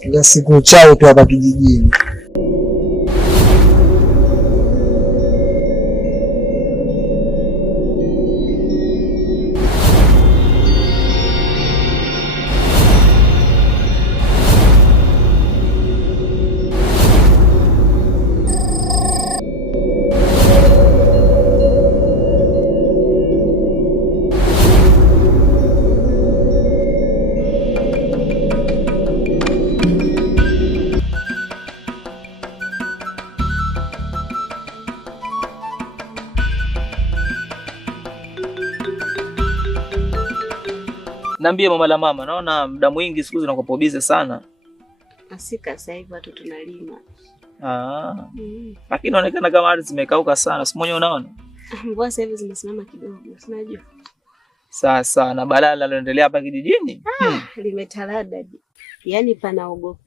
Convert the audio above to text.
Kila siku chao tu hapa kijijini. Niambie mama la mama, naona muda mwingi siku zinakuwa busy sana. Asika sasa hivi watu tunalima. Lakini inaonekana kama ardhi zimekauka sana. Si mwenyewe unaona? Mvua sasa hivi zimesimama kidogo, unajua. Sasa na balaa linaloendelea hapa kijijini? Limetalada. Yaani panaogopea.